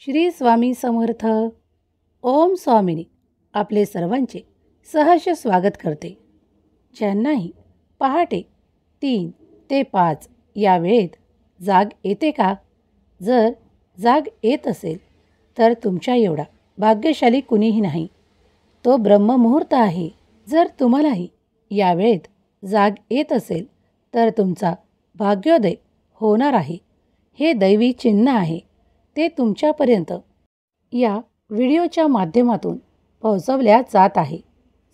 श्री स्वामी समर्थ. ओम स्वामिनी आपले सर्वांचे सहर्ष स्वागत करते. ज्यांनाही पहाटे 3 ते 5 या वेळेत जाग येते का? जर जाग येत असेल तर तुमच्या एवढा भाग्यशाली कुणीही नाही. तो ब्रह्ममुहूर्त आहे. जर तुम्हालाही या वेळेत जाग येत असेल तर तुमचा भाग्योदय होणार आहे. हे दैवी चिन्ह आहे. ते तुमच्यापर्यंत या व्हिडिओच्या माध्यमातून पोहोचवल्या जात आहे.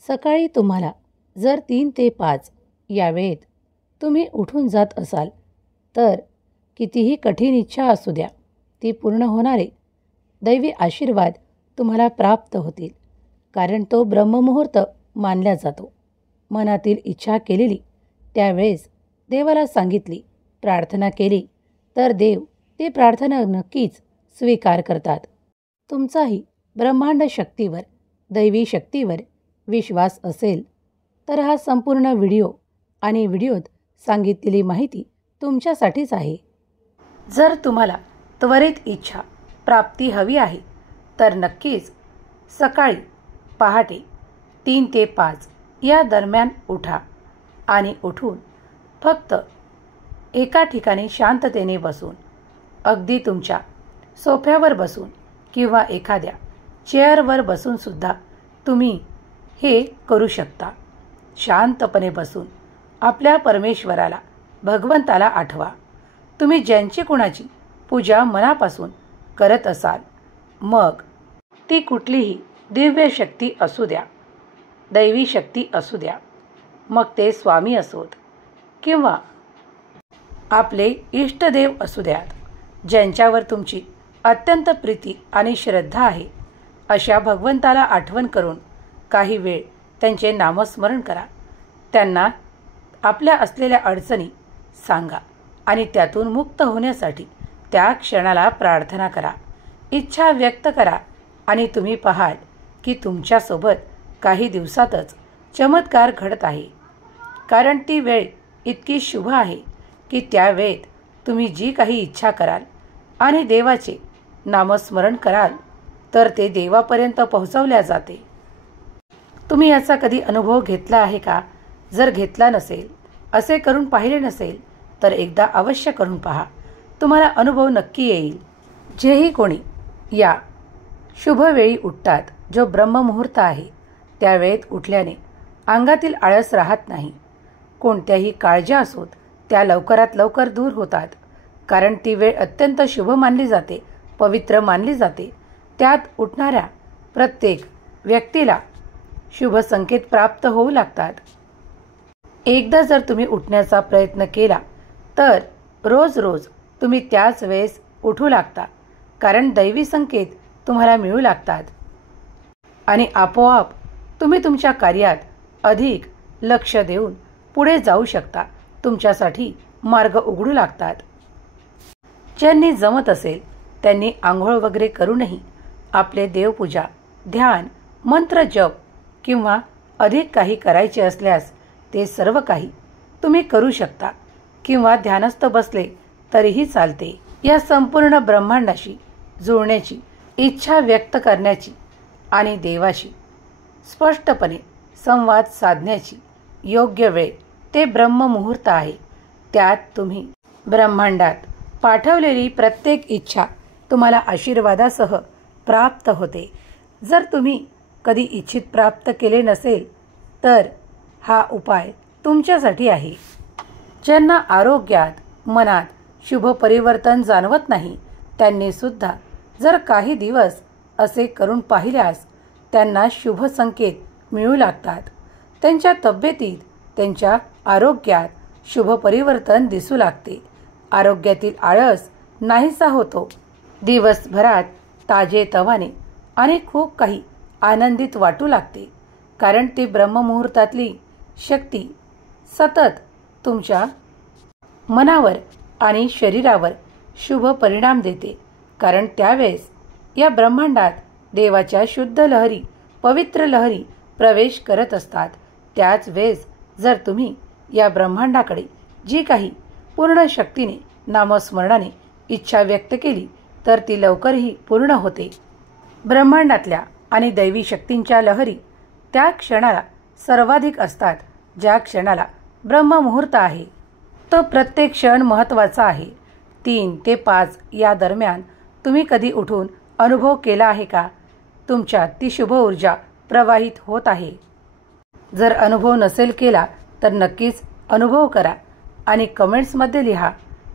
सकाळी तुम्हाला जर 3 ते 5 या वेळेत तुम्ही उठून जात असाल तर कितीही कठीण इच्छा असू द्या, ती पूर्ण होणारे दैवी आशीर्वाद तुम्हाला प्राप्त होतील. कारण तो ब्रह्ममुहूर्त मानला जातो. मनातील इच्छा केलेली त्यावेळेस देवाला सांगितली, प्रार्थना केली तर देव ती प्रार्थना नक्कीच स्वीकार करतात. तुमचाही ब्रह्मांड शक्तीवर, दैवी शक्तीवर विश्वास असेल तर हा संपूर्ण व्हिडिओ आणि व्हिडिओत सांगितलेली माहिती तुमच्यासाठीच आहे. जर तुम्हाला त्वरित इच्छा प्राप्ती हवी आहे तर नक्कीच सकाळी पहाटे 3 ते 5 या दरम्यान उठा आणि उठून फक्त एका ठिकाणी शांततेने बसून, अगदी तुमच्या सोफ्यावर बसून किंवा एखाद्या चेअरवर बसून सुद्धा तुम्ही हे करू शकता. शांतपणे बसून आपल्या परमेश्वराला, भगवंताला आठवा. तुम्ही ज्यांची कुणाची पूजा मनापासून करत असाल, मग ती कुठलीही दिव्य शक्ती असू द्या, दैवी शक्ती असू द्या, मग ते स्वामी असोत किंवा आपले इष्टदेव असू द्यात, ज्यांच्यावर तुमची अत्यंत प्रीती आणि श्रद्धा आहे, अशा भगवंताला आठवण करून काही वेळ त्यांचे नामस्मरण करा. त्यांना आपल्या असलेल्या अडचणी सांगा आणि त्यातून मुक्त होण्यासाठी त्या क्षणाला प्रार्थना करा, इच्छा व्यक्त करा आणि तुम्ही पाहाल की तुमच्यासोबत काही दिवसातच चमत्कार घडत आहे. कारण ती वेळ इतकी शुभ आहे की त्या वेळेत तुम्ही जी काही इच्छा कराल आणि देवाचे नामस्मरण कराल तर ते देवापर्यंत पोहोचवल्या जाते. तुम्ही याचा कधी अनुभव घेतला आहे का? जर घेतला नसेल, असे करून पाहिले नसेल तर एकदा अवश्य करून पहा. तुम्हाला अनुभव नक्की येईल. जेही कोणी या शुभ वेळी उठतात, जो ब्रह्ममुहूर्त आहे, त्या वेळेत उठल्याने अंगातील आळस राहत नाही. कोणत्याही काळज्या असोत त्या लवकरात लवकर दूर होतात. कारण ती वेळ अत्यंत शुभ मानली जाते, पवित्र मानली जाते. त्यात उठणाऱ्या प्रत्येक व्यक्तीला शुभ संकेत प्राप्त होऊ लागतात. एकदा जर तुम्ही उठण्याचा प्रयत्न केला तर रोज रोज तुम्ही त्याच वेळेस उठू लागता. कारण दैवी संकेत तुम्हाला मिळू लागतात आणि आपोआप तुम्ही तुमच्या कार्यात अधिक लक्ष देऊन पुढे जाऊ शकता. तुमच्यासाठी मार्ग उघडू लागतात. ज्यांनी जमत असेल त्यांनी आंघोळ वगैरे करूनही आपले देवपूजा, ध्यान, मंत्र जप किंवा अधिक काही करायचे असल्यास ते सर्व काही तुम्ही करू शकता किंवा ध्यानस्थ बसले तरीही चालते. या संपूर्ण ब्रह्मांडाशी जुळण्याची इच्छा व्यक्त करण्याची आणि देवाशी स्पष्टपणे संवाद साधण्याची योग्य वेळ ते ब्रह्ममुहूर्त आहे. त्यात तुम्ही ब्रह्मांडात पाठवलेली प्रत्येक इच्छा तुम्हाला आशीर्वादासह प्राप्त होते. जर तुम्ही कधी इच्छित प्राप्त केले नसेल तर हा उपाय तुमच्यासाठी आहे. ज्यांना आरोग्यात, मनात शुभ परिवर्तन जाणवत नाही त्यांनी सुद्धा जर काही दिवस असे करून पाहिल्यास त्यांना शुभ संकेत मिळू लागतात. त्यांच्या तब्येतीत, त्यांच्या आरोग्यात शुभ परिवर्तन दिसू लागते. आरोग्यातील आळस नाहीसा होतो. दिवसभरात ताजेतवाने आणि खूप काही आनंदित वाटू लागते. कारण ती ब्रह्ममुहूर्तातली शक्ती सतत तुमच्या मनावर आणि शरीरावर शुभ परिणाम देते. कारण त्यावेळेस या ब्रह्मांडात देवाच्या शुद्ध लहरी, पवित्र लहरी प्रवेश करत असतात. त्याच वेळेस जर तुम्ही या ब्रह्मांडाकडे जी काही पूर्ण शक्तीने, नामस्मरणाने इच्छा व्यक्त केली तर ती लवकरही पूर्ण होते. ब्रह्मांडातल्या आणि दैवी शक्तींच्या लहरी त्या क्षणाला सर्वाधिक असतात ज्या क्षणाला ब्रह्ममुहूर्त आहे. तो प्रत्येक क्षण महत्त्वाचा आहे. 3 ते 5 या दरम्यान तुम्ही कधी उठून अनुभव केला आहे का? तुमच्यात ती शुभ ऊर्जा प्रवाहित होत आहे. जर अनुभव नसेल केला तर नक्कीच अनुभव करा आणि कमेंट्समध्ये लिहा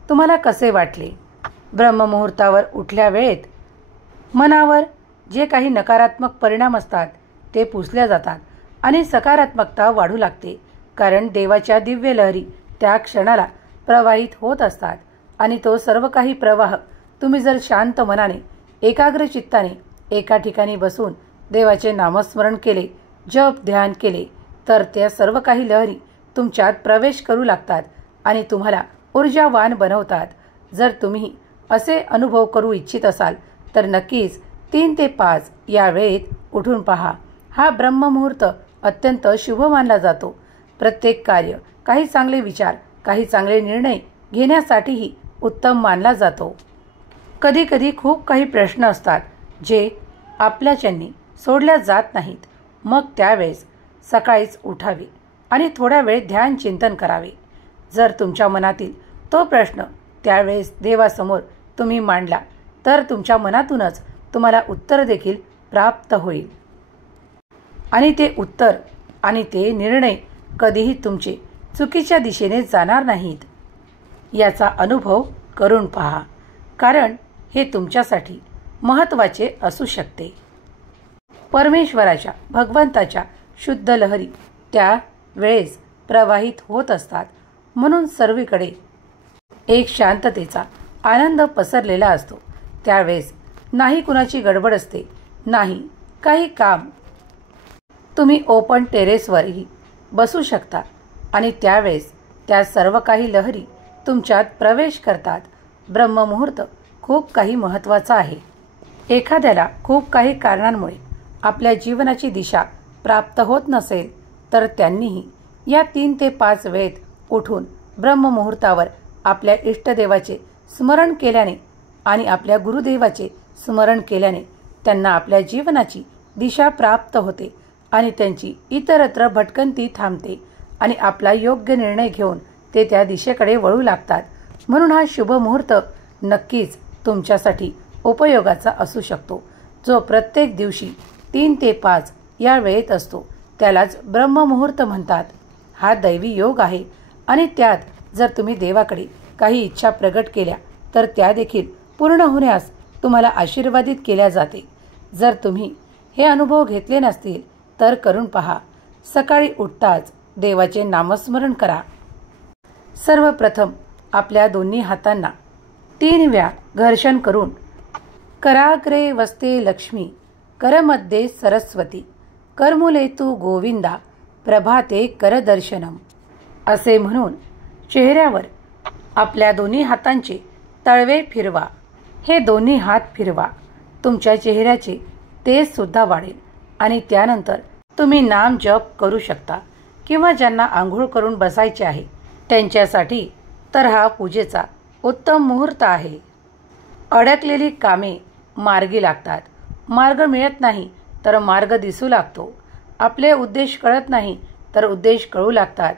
तुम्हाला कसे वाटले. ब्रह्ममुहूर्तावर उठल्या वेळेत मनावर जे काही नकारात्मक परिणाम असतात ते पुसल्या जातात आणि सकारात्मकता वाढू लागते. कारण देवाच्या दिव्य लहरी त्या क्षणाला प्रवाहित होत असतात आणि तो सर्व काही प्रवाह तुम्ही जर शांत मनाने एकाग्र चित्ताने एका ठिकाणी बसून देवाचे नामस्मरण केले, जप ध्यान केले तर त्या सर्व काही लहरी तुमच्यात प्रवेश करू लागतात आणि तुम्हाला ऊर्जावान बनवतात. जर तुम्ही असे अनुभव करू इच्छित असाल तर नक्कीच 3 ते 5 या वेळेत उठून पहा. हा ब्रह्ममुहूर्त अत्यंत शुभ मानला जातो. प्रत्येक कार्य, काही चांगले विचार, काही चांगले निर्णय घेण्यासाठीही उत्तम मानला जातो. कधी कधी खूप काही प्रश्न असतात जे आपल्याच्यांनी सोडल्या जात नाहीत. मग त्यावेळेस सकाळीच उठावे आणि थोड्या वेळ ध्यान चिंतन करावे. जर तुमच्या मनातील तो प्रश्न त्यावेळेस देवासमोर तुम्ही मांडला तर तुमच्या मनातूनच तुम्हाला उत्तर देखील प्राप्त होईल आणि ते उत्तर आणि ते निर्णय कधीही तुमचे चुकीच्या दिशेने जाणार नाहीत. याचा अनुभव करून पहा, कारण हे तुमच्यासाठी महत्त्वाचे असू शकते. परमेश्वराच्या, भगवंताच्या शुद्ध लहरी त्या वेळेस प्रवाहित होत असतात. म्हणून सर्वीकडे एक शांततेचा आनंद पसरलेला असतो. त्यावेळेस नाही कुणाची गडबड असते, नाही काही काम. तुम्ही ओपन टेरेसवरही बसू शकता आणि त्यावेळेस त्या सर्व काही लहरी तुमच्यात प्रवेश करतात. ब्रह्ममुहूर्त खूप काही महत्त्वाचा आहे. एखाद्याला खूप काही कारणांमुळे आपल्या जीवनाची दिशा प्राप्त होत नसेल तर त्यांनीही या 3 ते 5 वेळेत उठून ब्रह्ममुहूर्तावर आपल्या इष्टदेवाचे स्मरण केल्याने आणि आपल्या गुरुदेवाचे स्मरण केल्याने त्यांना आपल्या जीवनाची दिशा प्राप्त होते आणि त्यांची इतरत्र भटकंती थांबते आणि आपला योग्य निर्णय घेऊन ते त्या दिशेकडे वळू लागतात. म्हणून हा शुभ मुहूर्त नक्कीच तुमच्यासाठी उपयोगाचा असू शकतो. जो प्रत्येक दिवशी 3 ते 5 या वेळेत असतो त्यालाच ब्रह्ममुहूर्त म्हणतात. हा दैवी योग आहे आणि त्यात जर तुम्ही देवाकडे काही इच्छा प्रगट केल्या तर त्या देखील पूर्ण होण्यास तुम्हाला आशीर्वादित केल्या जाते. जर तुम्ही हे अनुभव घेतले नसतील तर करून पहा. सकाळी उठताच देवाचे नामस्मरण करा. सर्वप्रथम आपल्या दोन्ही हातांना 3 वेळा घर्षण करून कराग्रे वस्ते लक्ष्मी, करमध्ये सरस्वती, करमुले तू गोविंदा, प्रभाते करदर्शनम असे म्हणून चेहऱ्यावर आपल्या दोन्ही हातांचे तळवे फिरवा. हे दोन्ही हात फिरवा. तुमच्या चेहऱ्याचे तेज सुद्धा वाढेल आणि त्यानंतर तुम्ही नाम जप करू शकता किंवा ज्यांना आंघोळ करून बसायचे आहे त्यांच्यासाठी तर हा पूजेचा उत्तम मुहूर्त आहे. अडकलेली कामे मार्गी लागतात. मार्ग मिळत नाही तर मार्ग दिसू लागतो. आपले उद्देश कळत नाही तर उद्देश कळू लागतात.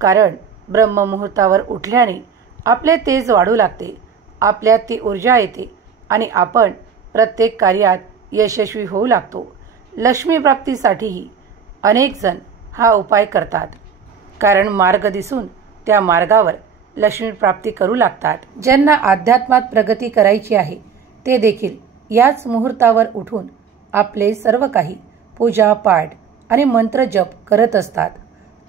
कारण ब्रह्ममुहूर्तावर उठल्याने आपले तेज वाढू लागते, आपल्यात ती ऊर्जा येते आणि आपण प्रत्येक कार्यात यशस्वी होऊ लागतो. लक्ष्मी प्राप्तीसाठीही अनेक जण हा उपाय करतात, कारण मार्ग दिसून त्या मार्गावर लक्ष्मी प्राप्ती करू लागतात. ज्यांना अध्यात्मात प्रगती करायची आहे ते देखील याच मुहूर्तावर उठून आपले सर्व काही पूजा पाठ आणि मंत्र जप करत असतात.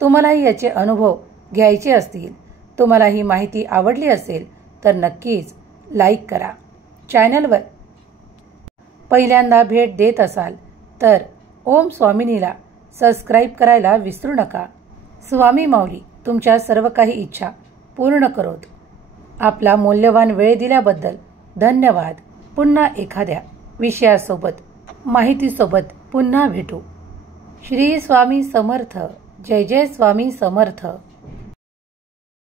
तुम्हालाही याचे अनुभव घ्यायचे असतील, तुम्हाला ही माहिती आवडली असेल तर नक्कीच लाईक करा. चॅनलवर पहिल्यांदा भेट देत असाल तर ओम स्वामिनीला सबस्क्राईब करायला विसरू नका. स्वामी माऊली तुमच्या सर्व काही इच्छा पूर्ण करोत. आपला मौल्यवान वेळ दिल्याबद्दल धन्यवाद. पुन्हा एखाद्या विषयासोबत, माहितीसोबत पुन्हा भेटू. श्री स्वामी समर्थ. जय जय स्वामी समर्थ.